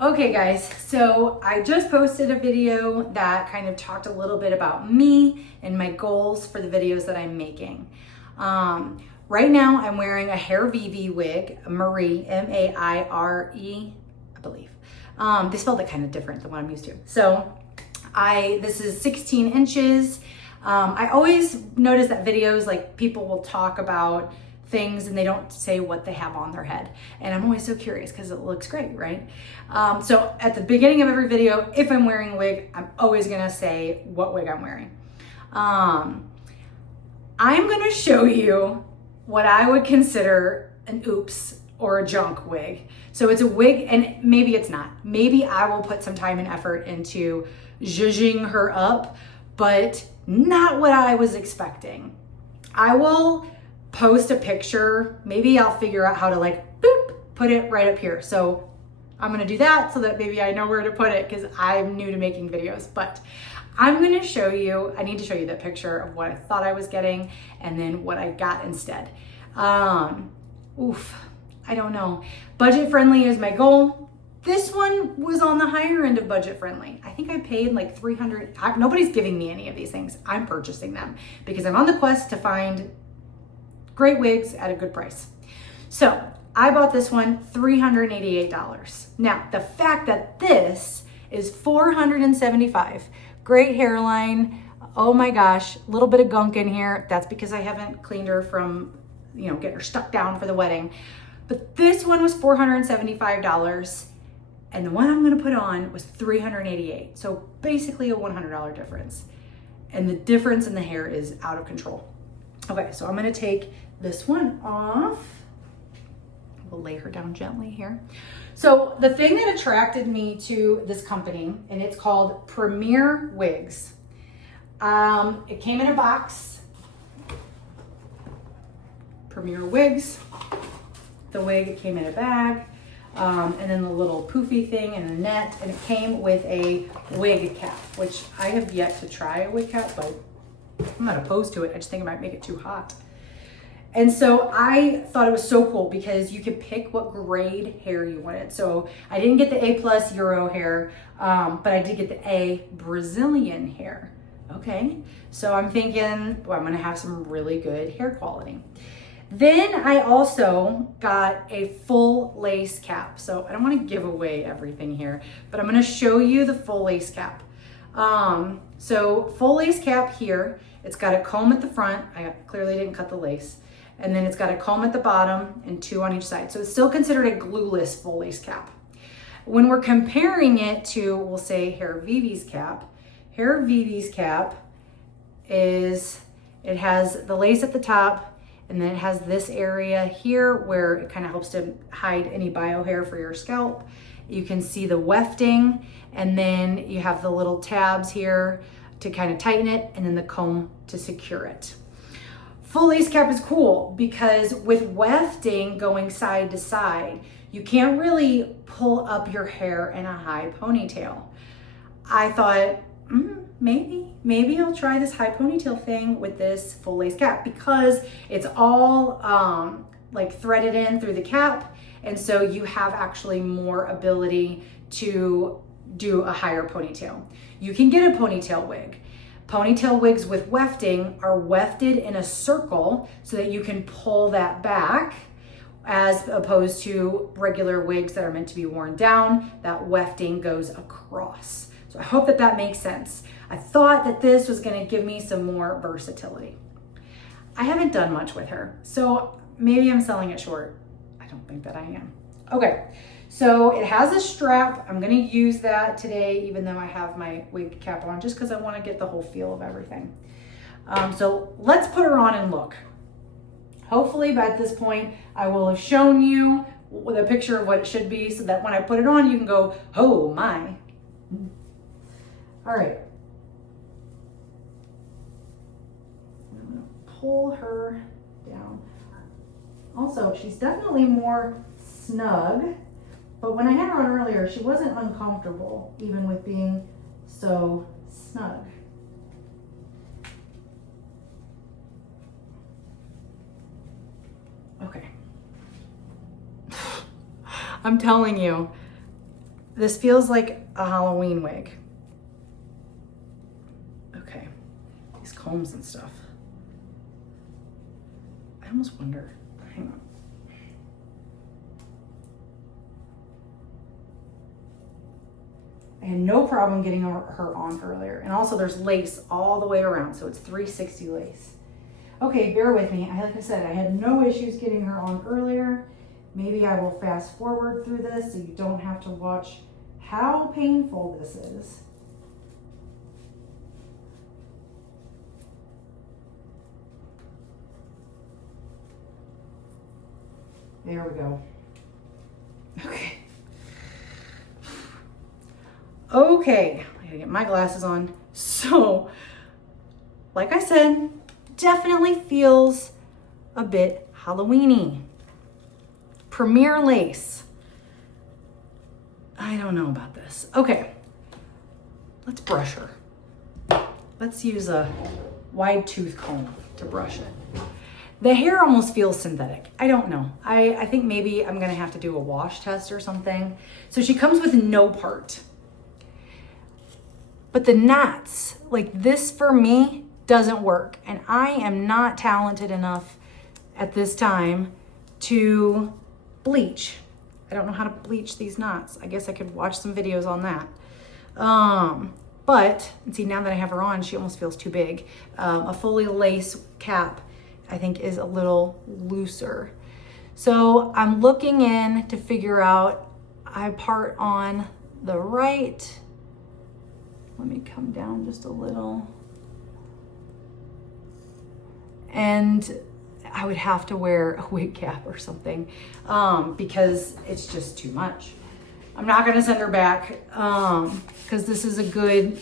Okay guys, so I just posted a video that kind of talked a little bit about me and my goals for the videos that I'm making. Right now I'm wearing a hair VV wig, a Marie, M-A-I-R-E, I believe. They spelled it kind of different than what I'm used to. So this is 16 inches. I always notice that videos, like people will talk about things and they don't say what they have on their head. And I'm always so curious because it looks great, right? So at the beginning of every video, if I'm wearing a wig, I'm always gonna say what wig I'm wearing. I'm gonna show you what I would consider an oops or a junk wig. So it's a wig, and maybe it's not. Maybe I will put some time and effort into zhuzhing her up, but not what I was expecting. I will post a picture. Maybe I'll figure out how to like, boop, put it right up here. So I'm gonna do that so that maybe I know where to put it because I'm new to making videos, but I'm gonna show you, I need to show you the picture of what I thought I was getting and then what I got instead. I don't know. Budget friendly is my goal. This one was on the higher end of budget friendly. I think I paid like $300. Nobody's giving me any of these things. I'm purchasing them because I'm on the quest to find great wigs at a good price. So I bought this one, $388. Now, the fact that this is $475, great hairline. Oh my gosh, a little bit of gunk in here. That's because I haven't cleaned her from, getting her stuck down for the wedding. But this one was $475. And the one I'm gonna put on was $388. So basically a $100 difference. And the difference in the hair is out of control. Okay, so I'm gonna take this one off. We'll lay her down gently here. So the thing that attracted me to this company, and it's called Premier Wigs. It came in a box. Premier Wigs. The wig, it came in a bag. And then the little poofy thing and a net, and it came with a wig cap, which I have yet to try a wig cap, but I'm not opposed to it. I just think it might make it too hot. And so I thought it was so cool because you could pick what grade hair you wanted. So I didn't get the A+ Euro hair, but I did get the A Brazilian hair. Okay, so I'm thinking, well, I'm gonna have some really good hair quality. Then I also got a full lace cap. So I don't want to give away everything here, but I'm going to show you the full lace cap. So full lace cap here. It's got a comb at the front. I clearly didn't cut the lace. And then it's got a comb at the bottom and two on each side. So it's still considered a glueless full lace cap. When we're comparing it to, we'll say, Hair VV's cap, Hair VV's cap it has the lace at the top, and then it has this area here where it kind of helps to hide any bio hair for your scalp. You can see the wefting, and then you have the little tabs here to kind of tighten it, and then the comb to secure it. Full lace cap is cool because with wefting going side to side, you can't really pull up your hair in a high ponytail. I thought, maybe I'll try this high ponytail thing with this full lace cap because it's all like threaded in through the cap. And so you have actually more ability to do a higher ponytail. You can get a ponytail wig. Ponytail wigs with wefting are wefted in a circle so that you can pull that back, as opposed to regular wigs that are meant to be worn down. That wefting goes across. So I hope that makes sense. I thought that this was gonna give me some more versatility. I haven't done much with her, so maybe I'm selling it short. I don't think that I am. Okay, so it has a strap. I'm gonna use that today, even though I have my wig cap on, just because I wanna get the whole feel of everything. So let's put her on and look. Hopefully by this point, I will have shown you with a picture of what it should be so that when I put it on, you can go, oh my. All right. I'm gonna pull her down. Also, she's definitely more snug, but when I had her on earlier, she wasn't uncomfortable, even with being so snug. Okay. I'm telling you, This feels like a Halloween wig. Okay, these combs and stuff. I almost wonder, hang on. I had no problem getting her on earlier. And also there's lace all the way around, so it's 360 lace. Okay, bear with me. Like I said, I had no issues getting her on earlier. Maybe I will fast forward through this so you don't have to watch how painful this is. There we go. Okay. Okay, I gotta get my glasses on. So, like I said, definitely feels a bit Halloween-y. Premier lace. I don't know about this. Okay, let's brush her. Let's use a wide tooth comb to brush it. The hair almost feels synthetic. I don't know. I think maybe I'm gonna have to do a wash test or something. So she comes with no part. But the knots, like this for me, doesn't work. And I am not talented enough at this time to bleach. I don't know how to bleach these knots. I guess I could watch some videos on that. But, and see, now that I have her on, she almost feels too big. A fully lace cap, I think, is a little looser. So I'm looking in to figure out, I part on the right. Let me come down just a little. And I would have to wear a wig cap or something because it's just too much. I'm not gonna send her back because this is a good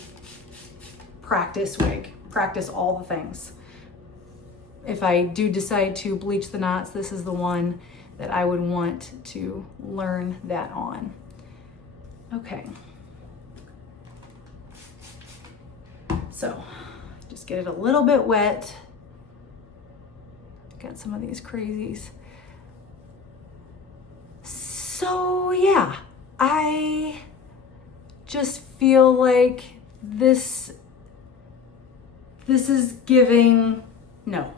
practice wig. Practice all the things. If I do decide to bleach the knots, this is the one that I would want to learn that on. Okay. So just get it a little bit wet. Got some of these crazies. So yeah, I just feel like this is giving, no.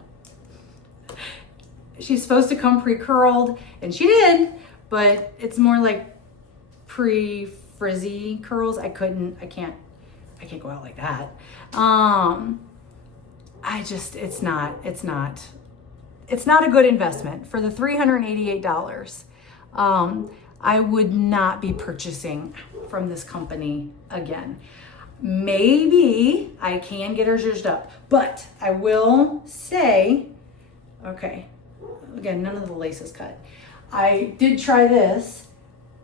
She's supposed to come pre-curled, and she did, but it's more like pre-frizzy curls. I can't go out like that. It's not a good investment. For the $388, I would not be purchasing from this company again. Maybe I can get her zhuzhed up, but I will say, okay, again, none of the lace is cut. I did try this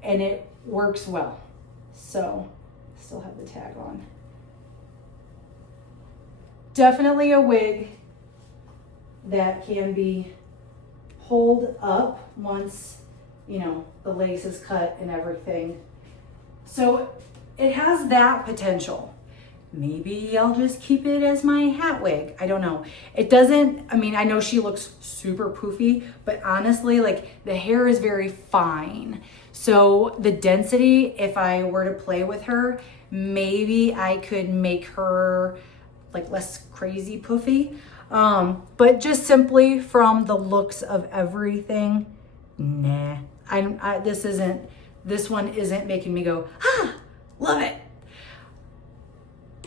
and it works well. So, still have the tag on. Definitely a wig that can be pulled up once, you know, the lace is cut and everything. So it has that potential. Maybe I'll just keep it as my hat wig. I don't know. It doesn't, I mean, I know she looks super poofy, but honestly, like the hair is very fine. So the density, if I were to play with her, maybe I could make her like less crazy poofy. But just simply from the looks of everything, nah. This one isn't making me go, ah, love it.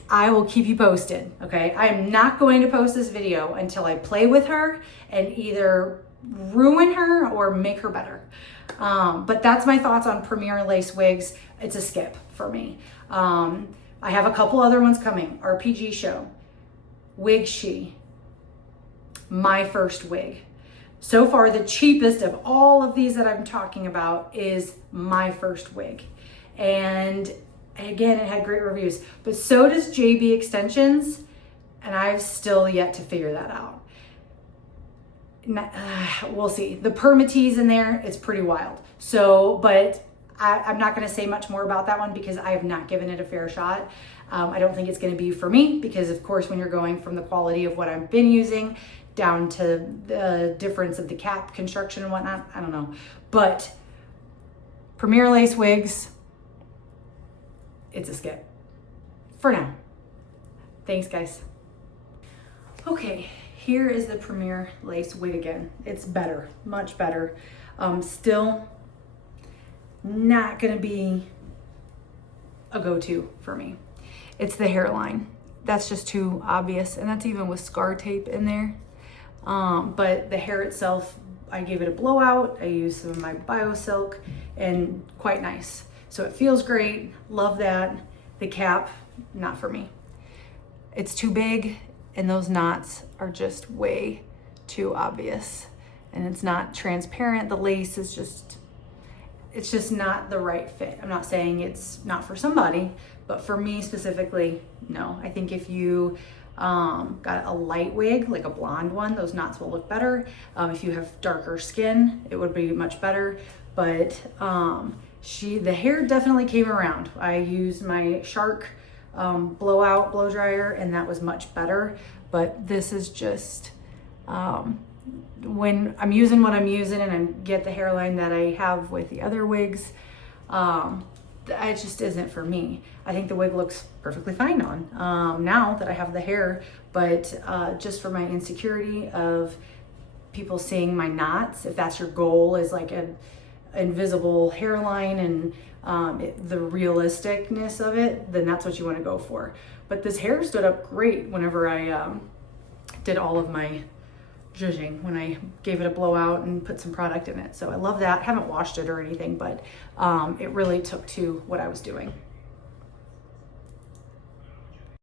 I will keep you posted, okay? I am not going to post this video until I play with her and either ruin her or make her better. But that's my thoughts on Premier Lace wigs. It's a skip for me. I have a couple other ones coming. RPG show, Wig She, my first wig. So far, the cheapest of all of these that I'm talking about is my first wig. And again, it had great reviews, but so does JB Extensions, and I've still yet to figure that out. We'll see. The permatease in there is pretty wild. So, but I'm not going to say much more about that one because I have not given it a fair shot. I don't think it's going to be for me because, of course, when you're going from the quality of what I've been using down to the difference of the cap construction and whatnot, I don't know. But Premier Lace wigs, it's a skip for now. Thanks, guys. Okay, here is the Premier Lace wig again. It's better, much better. Still not gonna be a go-to for me. It's the hairline. That's just too obvious, and that's even with scar tape in there. But the hair itself, I gave it a blowout. I used some of my BioSilk, and quite nice. So it feels great, love that. The cap, not for me. It's too big, and those knots are just way too obvious. And it's not transparent. The lace is just, it's just not the right fit. I'm not saying it's not for somebody, but for me specifically, no. I think if you got a light wig, like a blonde one, those knots will look better. If you have darker skin, it would be much better. But the hair definitely came around. I used my Shark blowout blow dryer, and that was much better. But this is just, when I'm using what I'm using and I get the hairline that I have with the other wigs, it just isn't for me. I think the wig looks perfectly fine on now that I have the hair, but just for my insecurity of people seeing my knots, if that's your goal, is like an invisible hairline and the realisticness of it, then that's what you want to go for. But this hair stood up great whenever I did all of my zhuzhing, when I gave it a blowout and put some product in it. So I love that. I haven't washed it or anything, but it really took to what I was doing.